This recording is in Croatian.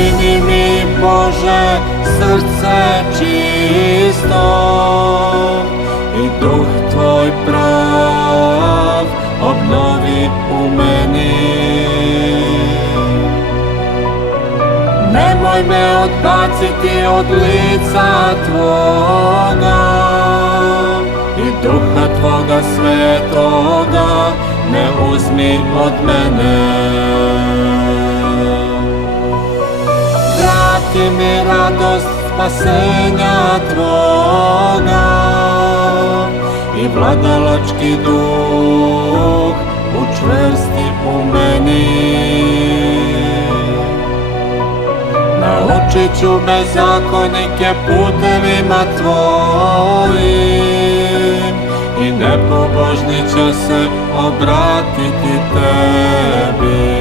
Učini mi, Bože, srce čisto i duh Tvoj prav obnovi u meni. Nemoj me odbaciti od lica Tvoga i duha Tvoga svetoga ne uzmi od mene. Vrati mi radost spasenja Tvoga i vladalački duh učvrsti u meni. Naučit ću bezakonike putevima Tvojim i nepobožni će se obratiti Tebi.